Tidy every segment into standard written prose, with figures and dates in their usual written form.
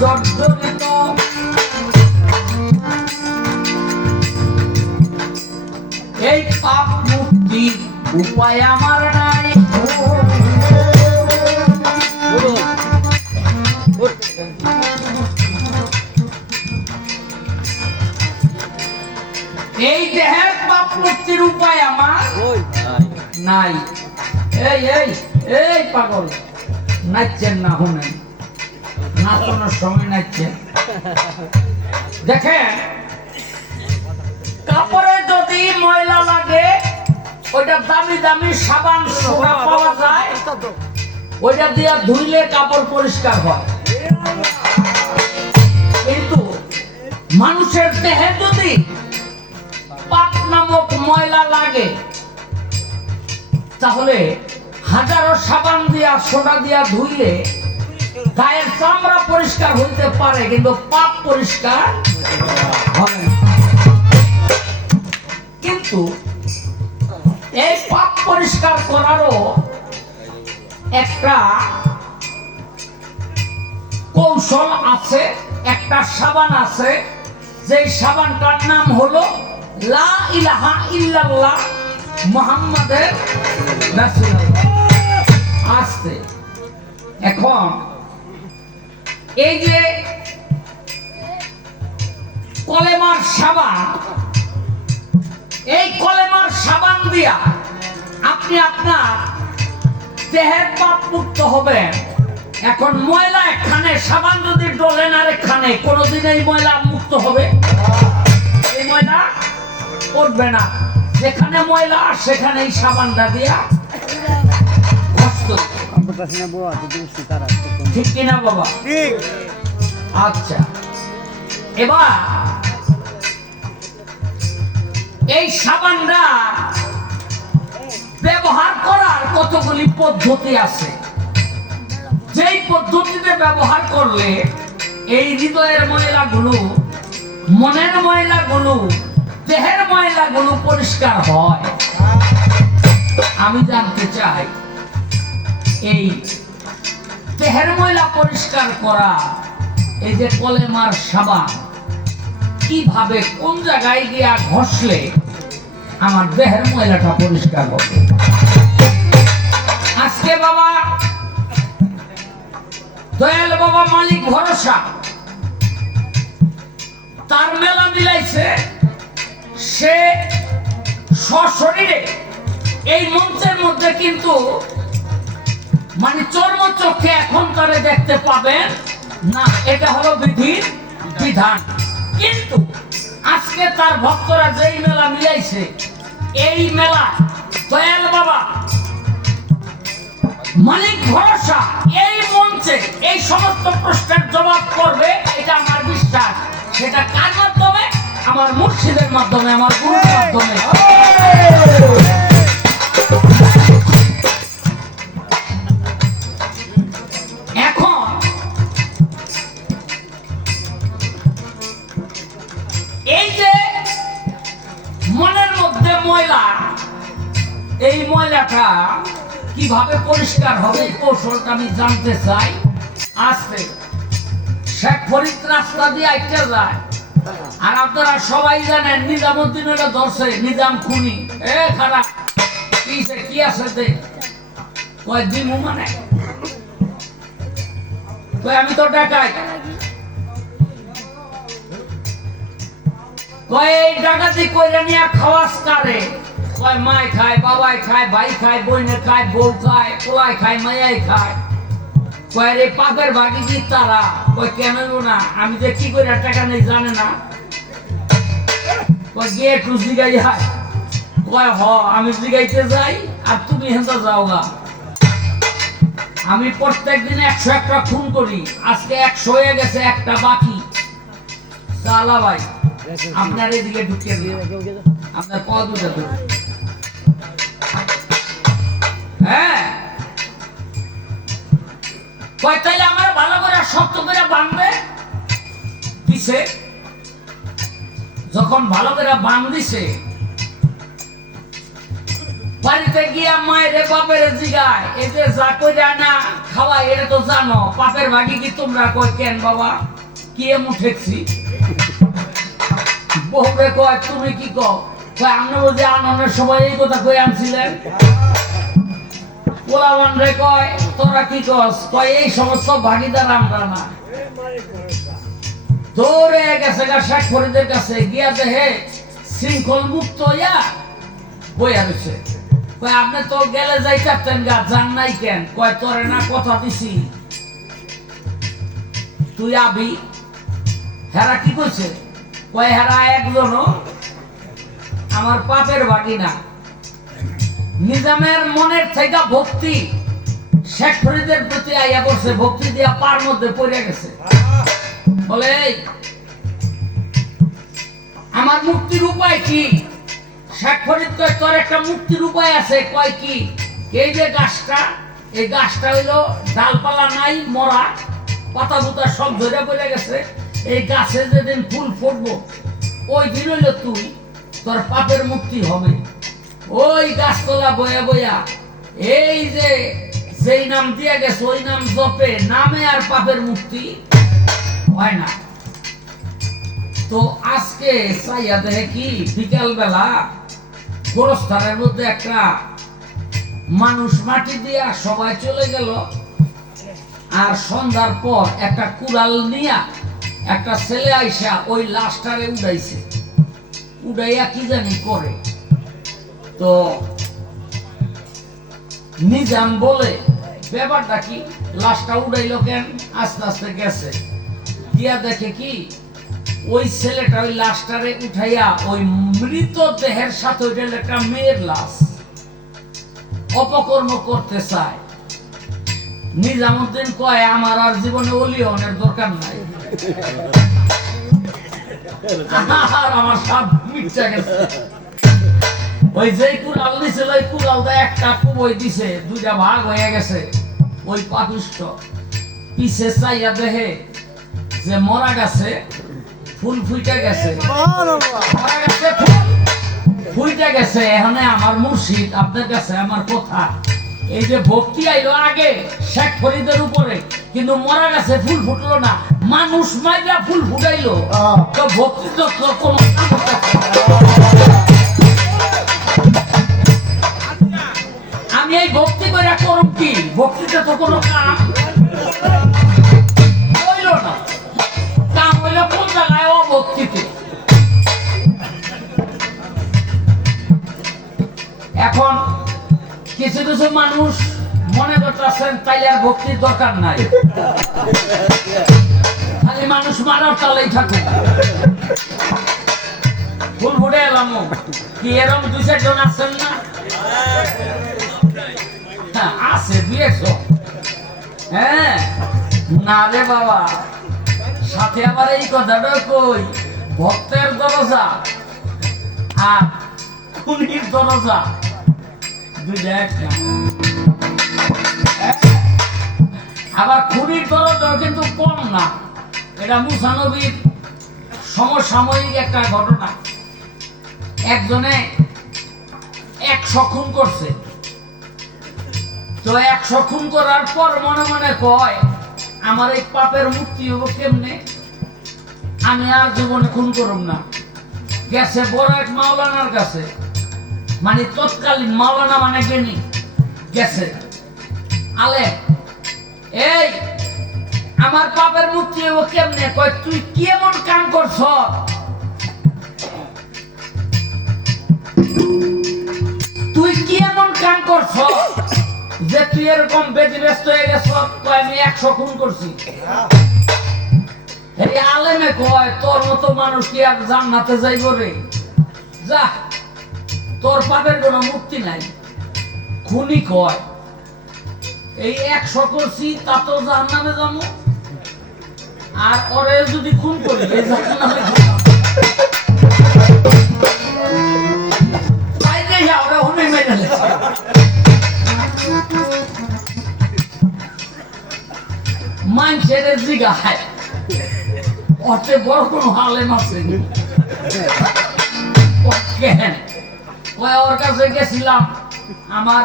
জর্জরিত। এই পাপ মুক্তির উপায় আমার নাই। এই দেহের পাপ মুক্তির উপায় আমার নাই। এই এই এই পাগল, নাচছেন না? শুনেন, নাচানোর সময় নাচছেন। দেখেন, কাপড়ে যদি ময়লা লাগে, ওইটা দামি দামি সাবান সোডা পাওয়া যায়, ওইটা দিয়ে ধুইলে কাপড় পরিষ্কার হয়। কিন্তু মানুষের দেহে যদি পাপ নামক ময়লা লাগে, তাহলে হাজারো সাবান দিয়া সোডা দিয়া ধুইলে গায়ের চামড়া পরিষ্কার হইতে পারে, কিন্তু পাপ পরিষ্কার হবে না। কিন্তু এই পাপ পরিষ্কার করারও একটা কৌশল আছে, একটা সাবান আছে, যে সাবানটার নাম হলো লা ইলাহা ইল্লাল্লাহ মুহাম্মাদের রাসূলুল্লাহ। আসছে এখন এই যে কলেমার সাবান, এই কলেমার সাবান দিয়া আপনি আপনার দেহের পাপ মুক্ত হবেন। এখন ময়লা এখানে, সাবান যদি ডলেন আর এখানে, কোনোদিন এই ময়লা মুক্ত হবে? এই ময়লা উঠবে না। যেখানে ময়লা সেখানে এই সাবানটা দিয়া ঠিক কিনা বাবা? আচ্ছা, এবার এই সাবানটা ব্যবহার করার কতগুলি পদ্ধতি আছে। যেই পদ্ধতিতে ব্যবহার করলে এই হৃদয়ের ময়লাগুলো, মনের ময়লাগুলো, দেহের ময়লাগুলো পরিষ্কার হয়, আমি জানতে চাই। এই দেহের ময়লা পরিষ্কার করা, এই যে কলেমার সাবান, কিভাবে কোন জায়গায় গিয়া ঘষলে আমার দেহের ময়লাটা পরিষ্কার হবে? আজকে বাবা দয়াল বাবা মালিক ভরসা তার মেলা মিলাইছে, সে সশরীরে এই মঞ্চের মধ্যে, কিন্তু মানে চর্মচক্ষে এখন তারে দেখতে পাবেন না, এটা হলো বিধির বিধান। কিন্তু আজকে তার ভক্তরা যেই মেলা মিলাইছে, এই মেলা দয়াল বাবা মালিক ভরসা এই মঞ্চে এই সমস্ত প্রশ্নের জবাব করবে, এটা আমার বিশ্বাস। সেটা কার মাধ্যমে? আমার মুর্শিদের মাধ্যমে, আমার গুরুর মাধ্যমে। এখন এই যে মনের মধ্যে ময়লা, এই ময়লাটা কিভাবে পরিষ্কার হবে, কৌশলটা আমি জানতে চাই। আসতে শেখ ফরিদ রাস্তা দিয়ে আইতে যায়, আর আপনারা সবাই জানেন নিজামুদ্দিনের ধরছে, নিজাম খুনি। এ খারাপ কি আছে দে, কয় দিমু মানে, কয় আমি তো ডাকাই, কয় এই ডাকাতি কইরা নিয়ে খাওয়াস কারে? কয় মাই খায়, বাবাই খায়, ভাই খায়, বইনে খায়, বউ খায়, পোলাই খায়, মায়াই খায়। কয় রে পাপের ভাগি কি তারা? কয় কেন না, আমি যে কি করে টাকা নেই জানে না? কয় গিয়ে একটু জিগাই হয়। কয় হ, আমি জিগাইতে যাই আর তুমি হেঁটে যাও গা। আমি প্রত্যেক দিন 101টা খুন করি, আজকে 100 হয়ে গেছে, একটা বাকি। চালা ভাই, আপনার এদিকে ঢুকিয়ে দিন, আপনার পদ উঠে দেবে। হ্যাঁ, কয় তাইলে আমার ভালো করে শক্ত করে বাঁধবে দিছে। যখন ভালো করে বাঁধ দিছে, বাড়িতে গিয়া মায়ের বাপের জিগায়, এই যে যা কইরা না খাওয়াই এটা তো জানো, পাপের ভাগি কি তোমরা কয় কেন বাবা কি এমন ঠেকছি? বউরে কয় তুমি কি কও? কয় আপনি বুঝি আনন্দের সময় এই কথা কই আনছিলেন? পোলাবান রে কয় তোরা কি কস? কয় এই সমস্ত ভাগিদার আমরা না। দৌড়ে গেছে গা শেখ ফরিদের কাছে, গিয়া দেখে শৃঙ্খল মুক্ত হইয়া বইয়া রয়েছে। কয় আপনি তো গেলে যাই চাপতেন গা, যান নাই কেন? কয় তোরে না কথা দিছি তুই আবি। হেরা কি কইছে? কয় হেরা একজনও আমার পাপের ভাগি না। নিজামের মনের থেকে ভক্তি শেখ ফরিদের প্রতি আইয়া পড়ছে, ভক্তি দিয়া পার মধ্যে পড়ে গেছে। বলে আমার মুক্তির উপায় কি? শেখ ফরিদ কয় তোর একটা মুক্তির উপায় আছে। কয় কি? এই যে গাছটা, এই গাছটা হইলো ডালপালা নাই, মরা পাতা পুতা সব ধরে পড়ে গেছে। এই গাছে যেদিন ফুল ফুটবো ওই দিন হইলো তুই তোর পাপের মুক্তি হবে। ওই গাছতলা বয়া বয়া এই যে যেই নাম দিয়ে গেছে ওই নাম জপে, নামে আর পাপের মুক্তি হয় না। তো আজকে চাইয়া দেখে কি বিকাল বেলা গোরস্থানের মধ্যে একটা মানুষ মাটি দিয়া সবাই চলে গেল, আর সন্ধ্যার পর একটা কুড়াল নিয়া একটা ছেলে আইসা ওই লাশটারে উড়াইছে। উড়াইয়া কি জানি করে। তো নিজাম বলে ব্যাপারটা কি, লাশটা উড়াইল কেন? আস্তে আস্তে গেছে, গিয়া দেখে কি ওই ছেলেটা ওই লাশটারে উঠাইয়া ওই মৃত দেহের সাথে ওইটা একটা মেয়ের লাশ অপকর্ম করতে চায়। নিজামুদ্দিন কয় আমার আর জীবনে ওলিয়নের দরকার নাই, আর আমার সব মিথ্যা গেছে। ওই যে কুড়াল দিছিল ওই কুড়ালটা একটা কুবই দিছে, দুইটা ভাগ হয়ে গেছে। ওই পাপিষ্ট পিছে চাইয়া দেখে যে মরা গেছে ফুল ফুইটা গেছে, মরা গেছে ফুল ফুইটা গেছে। এখানে আমার মুর্শিদ আপনার কাছে আমার কথা, এই যে ভক্তি আইলো আগে শেখ ফরিদের উপরে, কিন্তু মরা গেছে ফুল ফুটলো না। মানুষ মাইরা ফুল ফুটাইলো, তো ভক্তি তো কোনো আমি এই ভক্তি করে করুম কি? ভক্তিতে তো কোনো কাম হইল না। কাম হইল কোন জায়গায়? অভক্তিতে। এখন কিছু কিছু মানুষ মনে করতেছেন তাই আর ভক্তির দরকার নাই, খালি মানুষ মারার তালেই থাকুক। ফুল ফুটে এলাম কি এরকম দুই চারজন আছেন না? আছে দুই একশো। হ্যাঁ না রে বাবা, সাথে আবার এই কথাটা কই, ভক্তের দরজা আর খুনির দরজা দুইটা এক না। আবার খুনির দরজা কিন্তু কম না। এটা মুসা নবীর সমসাময়িক একটা ঘটনা। একজনে 100 খুন করছে। তো 100 খুন করার পর মনে মনে কয় আমার এই পাপের মুক্তি হবো কেমনে? আমি আর জীবনে খুন করব না। গেছে বড় এক মাওলানার কাছে, মানে তৎকালীন মাওলানা মানে জ্ঞানী। গেছে আলে, এই আমার পাপের মুক্তি হবো কেমনে? কয় তুই কি এমন কাম করছ? তুই কি এমন কাম করছ যে তুই এরকম ব্যতিব্যস্ত হয়ে গেছ? কয় আমি 100 খুন করছি। এই আলেমে কয় তোর মতো মানুষ কি আর জান্নাতে যাইব রে? যা, তোর পাপের কোনো মুক্তি নাই। খুনি কয় এই 100 করছি তা তো জাহান্নামে যাবো, আর ওরে যদি খুন করি এই জাহান্নামে মানুষের জিগায় অতে বড় কোনো আলেম আছে? ওর কাছে গেছিলাম আমার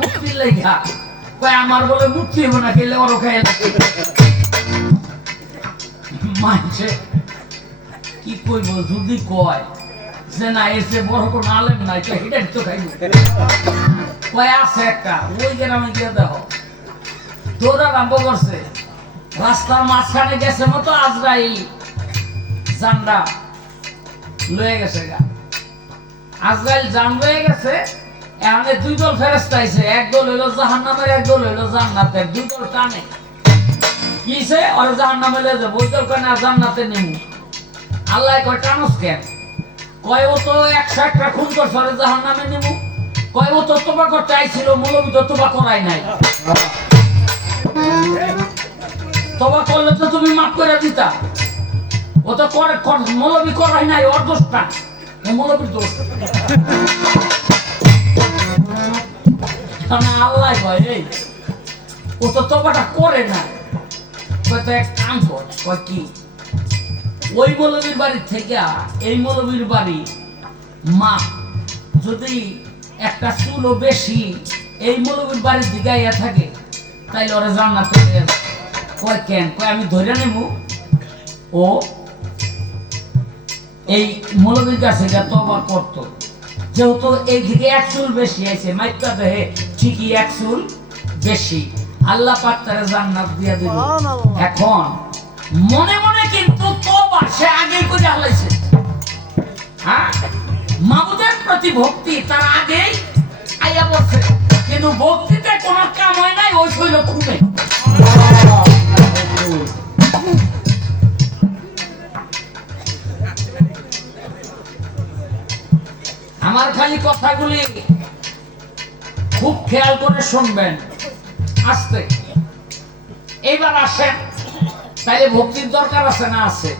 মুক্তির লেখা। কয় আমার বলে মুক্তি হইব না, খেলে ওরও খাইয়ে মানছে কি কইব যদি কয় যে না এসে বড় কোন আলেম নাই তো হিটাই তো খাইব। কয় আছে একটা ওই গ্রামে গিয়ে দেখো দৌড় আরম্ভ করছে, রাস্তার মাঝখানে গেছে মতো আজরাইল জান্ডা লয়ে গেছে গা, আজরাইল জান লয়ে গেছে। এখানে দুই দল ফেরেশতা আইছে, এক দল হইলো জাহান্নামের, এক দল হইলো জান্নাতের, দুই দল টানে কিছে আর জাহান্নামে লয়ে যাবে, ওই দল কয় না জান্নাতে নেমু। আল্লাহ কয় টানুস কেন? কয় ও তো 101টা খুন করছে আর জাহান্নামে নেমু। কয় ও তো তোবা করতে আইছিল, মৌলবি তো তোবা করাই নাই, তোবা করলে তো তুমি মাফ করে দিতা। ও তো করে মৌলবি করাই নাই, ওর দোষটা মৌলবির দোষ। আল্লাহ কয় এই ও তো তোবাটা করে না। কয় তো এক কাম কর, কয় কি ওই মৌলবীর বাড়ি থেকে এই মৌলবীর বাড়ি মা যদি একটা চুলও বেশি এই মৌলবীর বাড়ির দিকে আইয়া থাকে তাইলে ওরা জান্নাতে যাবে। কয় কেন? কয় আমি ধরে নেব ও এই মৌলবীর কাছে গিয়ে তওবা করত, যেহেতু এই দিকে এক চুল বেশি আইছে মাইকা দেহে ঠিকই এক চুল বেশি, আল্লাহ পাক তারে জান্নাত দিয়া দিল। এখন মনে মনে কিন্তু তওবা সে আগেই করে হালাইছে। হ্যাঁ, মাবুদের প্রতি ভক্তি তার আগেই আইয়া বসে, কিন্তু ভক্তিতে কোনো কাম হয় নাই, ওই হইল খুনে। আমার খালি কথাগুলি খুব খেয়াল করে শুনবেন আস্তে। এইবার আসেন, তাইলে ভক্তির দরকার আছে না? আছে।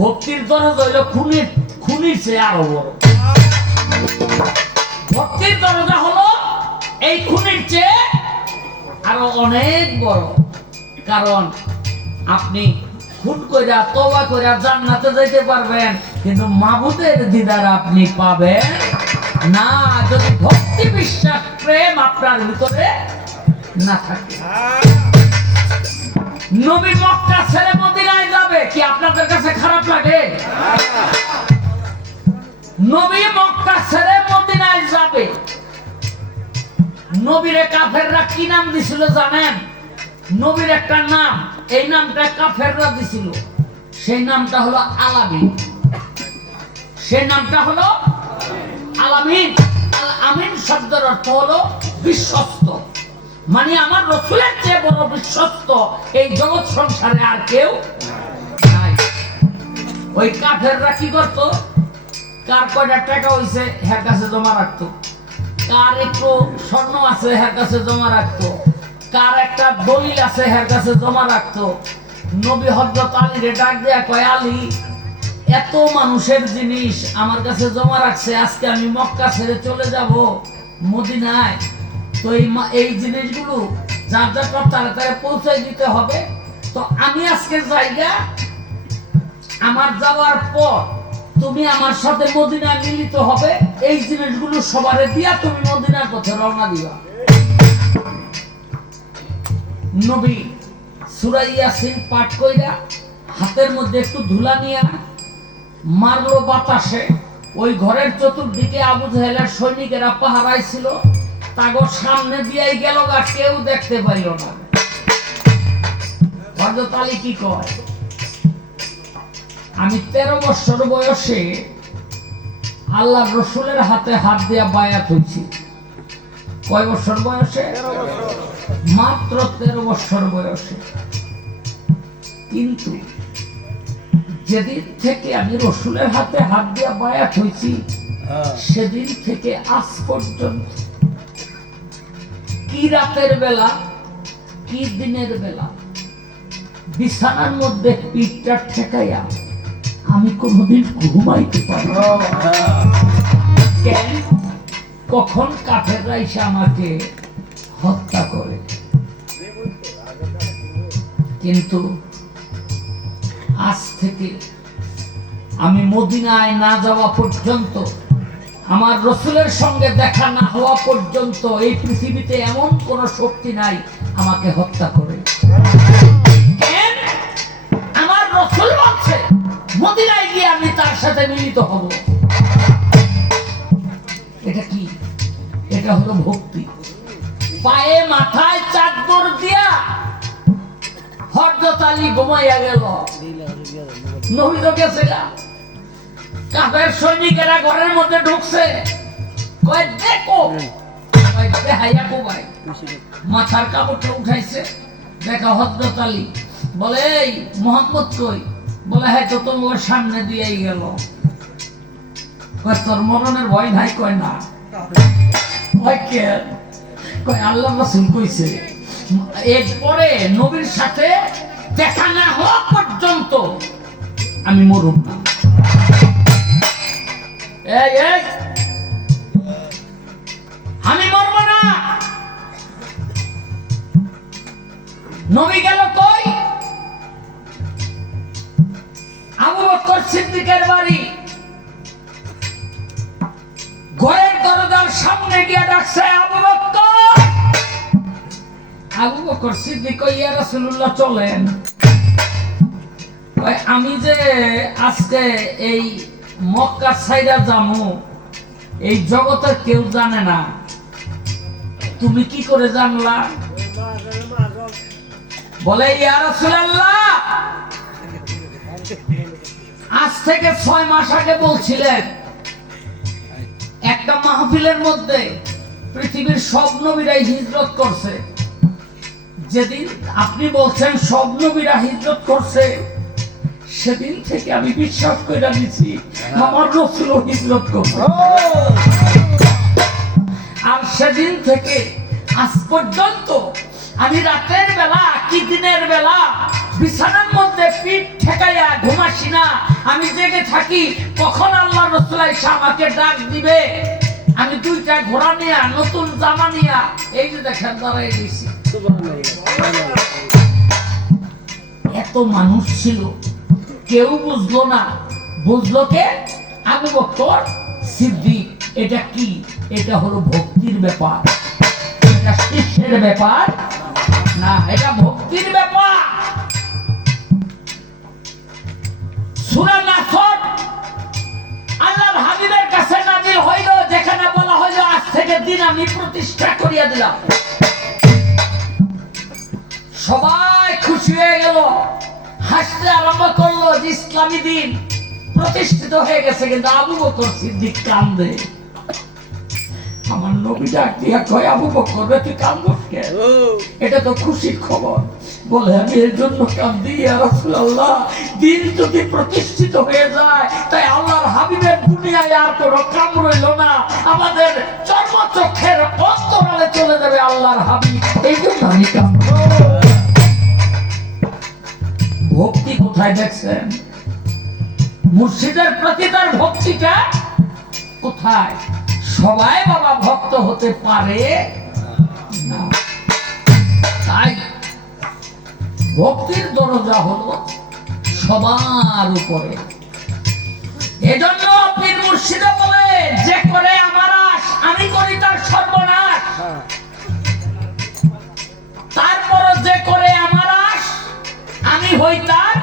ভক্তির দরজা হইল খুনির চেয়ে আরো বড়। ভক্তির দরজা হলো এই খুনির চেয়ে আরো অনেক বড়। কারণ আপনি খুন কইরা তওবা কইরা জান্নাতে যাইতে পারবেন, কিন্তু মাবুদের দিদার আপনি পাবেন না যদি ভক্তি বিশ্বাস প্রেম আপনার ভিতরে না থাকে। নবী মক্কা ছেড়ে মদিনায় যাবে, কি আপনাদের কাছে খারাপ লাগে? নবী মক্কা ছেড়ে মদিনায় যাবে। নবীরে কাফেররা কি নাম দিছিল জানেন? নবীর একটা নাম, এই নামটা কাফেররা দিছিল, সেই নামটা হলো আলামিন। সেই নামটা হলো আলামিন। আল আমিন শব্দের অর্থ হলো বিশ্বস্ত, মানে আমার রাসূলের চেয়ে বড় বিশ্বস্ত এই জগৎ সংসারে আর কেউ নাই। ওই কাফেররা কি করত? কার কয়টা টাকা হইছে হের কাছে জমা রাখতো, কার একটু স্বর্ণ আছে হের কাছে জমা রাখতো, কার একটা দলিল আছে হের কাছে জমা রাখতো। নবী হযরত আলীরে ডাক দেয়া কয়, আলী এত মানুষের জিনিস আমার কাছে জমা রাখছে, আজকে আমি মক্কা ছেড়ে চলে যাব মদিনায়, তো এই জিনিসগুলো যার যার তাড়াতাড়ি পৌঁছাই দিতে হবে। তো আমি আজকে জায়গা, আমার যাওয়ার পর তুমি আমার সাথে মদিনায় মিলিত হবে, এই জিনিসগুলো সবারে দিয়া তুমি মদিনার পথে রওনা দিবা। নবী সূরা ইয়াসিন পাঠ কইরা হাতের মধ্যে একটু ধুলা নিয়ে মারলো বাতাসে। ওই ঘরের চতুর্দিকে আবু জাহেলের সৈনিকেরা পাহারায় ছিল, তাগো সামনে দিয়েই গেল গা, কেউ দেখতে পাইল না। হযরত আলী কি কয়, আমি 13 বছর বয়সে আল্লাহ রসুলের হাতে হাত দিয়া বায়াত হইছি। কয় বছর বয়সে? মাত্র 13 বছর বয়সে। কিন্তু যেদিন থেকে আমি রসুলের হাতে হাত দিয়া বায়াত হইছি, সেদিন থেকে আজ পর্যন্ত কি রাতের বেলা কি দিনের বেলা বিছানার মধ্যে পিঠটা ঠেকাইয়া আমি কোনোদিন ঘুমাইতে পারি না। কেন? কখন কাফেররা এসে আমাকে হত্যা করে। কিন্তু আজ থেকে আমি মদিনায় না যাওয়া পর্যন্ত আমার রসুলের সঙ্গে দেখা না হওয়া পর্যন্ত এই পৃথিবীতে এমন কোন শক্তি নাই আমাকে হত্যা করে। কেন? আমার রসুল বলছে মদিনায় গিয়ে আমি তার সাথে মিলিত হব। এটা কি? এটা হলো ভক্তি। পায়ে মাথায় চাদর দিয়া হযরত আলী ঘুমাইয়া গেল। নবী তো গেছে গা। কাফের সৈনিকেরা ঘরের মধ্যে ঢুকছে, কয় দেখো, কয় দেখাইয়া কোবাই, মাথার কাপড়টা উঠাইছে, দেখা হযরত আলী। বলে এই মুহাম্মদ কই? বলে হ্যাঁ তো তোমার সামনে দিয়েই গেল। কয় তোর মরণের ভয় নাই? কয় না। কয় কে? কয় আল্লাহ রাসূল কইছে এরপরে নবীর সাথে দেখা না হওয়া পর্যন্ত আমি মরুম না। এই এই আমি মরব না। নবী গেল কই? আবু বকর সিদ্দিকের বাড়ি। ঘরের দরজার সামনে গিয়ে ডাকছে আবু বকর। আবু বকর সিদ্দিক কই ইয়া রাসূলুল্লাহ চলেন। আমি যে আজকে এই মক্কা ছাইরা যামু এই জগতের কেউ জানে না, তুমি কি করে জানলা? বলে ইয়া রাসূলুল্লাহ আজ থেকে 6 মাস আগে বলছিলেন একটা মাহফিলের মধ্যে পৃথিবীর সব নবীরাই হিজরত করছে। যেদিন আপনি বলছেন সব নবীরা হিজরত করছে, সেদিন থেকে আমি বিশ্বাস করে নিছি আমার রাসূলও হিজরত করবে। আর সেদিন থেকে আজ পর্যন্ত আমি রাতের বেলা কি দিনের বেলা বিছানার মধ্যে পিঠ ঠেকাইয়া ঘুমাসি না। আমি জেগে থাকি কখন আল্লাহ রাসূল এসে আমাকে ডাক দিবে। আমি 2টা ঘোড়া নিয়া নতুন জামা নিয়া এই যে দেখেন দাঁড়াই দিছি। এত মানুষ ছিল, কেউ বুঝলো না। বুঝলো কে? আবু বকর সিদ্দিক। এটা কি? এটা হলো ভক্তির ব্যাপার। এটা শিষ্যের ব্যাপার না, এটা ভক্তির ব্যাপার। সূরা নাসর আল্লাহর হাবিবের কাছে নাযিল হইল, যেখানে বলা হইল আজ থেকে দিন আমি প্রতিষ্ঠা করিয়া দিলাম। সবাই খুশি হয়ে গেল, হাসতে আরম্ভ করলো যে ইসলামী দিন প্রতিষ্ঠিত হয়ে গেছে। কিন্তু আবু বকর সিদ্দিক কান্দে। আমার নবী ডাক দিয়া কয় আবু বকর তুই কান্দস কেন? এটা তো খুশির খবর। বলে আমি এর জন্য কান্দি ইয়া রাসূলুল্লাহ, দিন যদি প্রতিষ্ঠিত হয়ে যায় তাই আল্লাহর হাবিবের দুনিয়ায় আর কোনো কাম রইল না, আমাদের চর্মচক্ষের অন্তরালে চলে যাবে আল্লাহর হাবিব। এই জন্য আমি কান্দি। ভক্তি কোথায় দেখছেন? মুর্শিদের প্রতি তার ভক্তিটা কোথায়? সবাই বাবা ভক্ত হতে পারে না। তাই ভক্তির দরজা হলো সবার উপরে। এজন্য পীর মুর্শিদে বলে যে করে আমার আশ আমি করি তার সর্বনাশ। তারপর যে করে আমার আশ আমি হই তার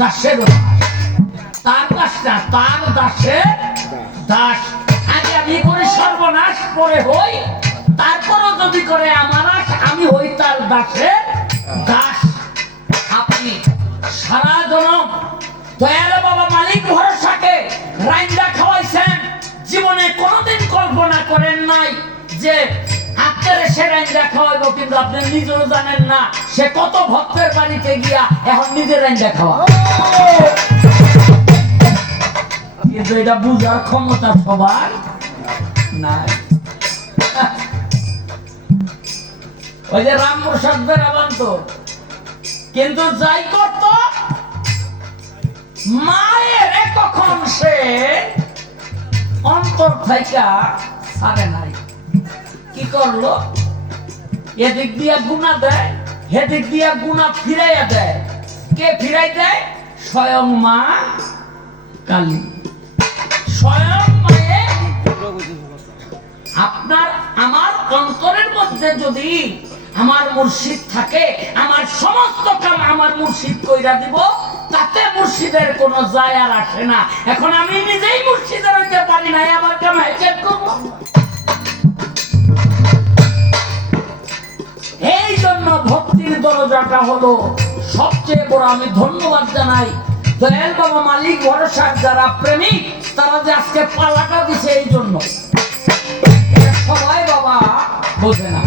দাসের দাস। তার দাসটা তার দাসের দাস। আগে আমি করি সর্বনাশ, পরে হই, তারপরও যদি করে আমার আশ আমি হই তার দাসের দাস। আপনি সারা জনম দয়াল বাবা মালিক ভরসাকে রাইন্দা খাওয়াইছেন, জীবনে কোনোদিন কল্পনা করেন নাই যে আপনার সে রাইন্দা খাওয়াইবো, কিন্তু আপনি নিজেও জানেন না সে কত ভক্তের বাড়িতে গিয়া এখন নিজের রাইন্দা খাওয়া। কিন্তু এটা বুঝার ক্ষমতা সবার নাই। ওই যে রামপ্রসাদ বেরাবান্ত কিন্তু যাই করত মায়ের কখন সে অন্তর থাইকা ছাড়ে নাই। কি করলো? এদিক দিয়া গুণা দেয়, হেদিক দিয়া গুণা ফিরাইয়া দেয়। কে ফিরাই দেয়? স্বয়ং মা কালী। স্বয়ং মায়ে মধ্যে যদি আমার মুর্শিদ থাকে, আমার সমস্ত কাম আমার মুর্শিদ কইরা দিব, তাতে মুর্শিদের কোনো যায় আর আসে না। এখন আমি নিজেই মুর্শিদের হইতে পারি না, আমার কাম হেকেট করব। এই জন্য ভক্তির দরজাটা হলো সবচেয়ে বড়। আমি ধন্যবাদ জানাই দয়াল বাবা মালিক ভরসার যারা প্রেমিক, তারা যে আজকে পালাটা দিছে, এই জন্য সবাই বাবা বোঝে না।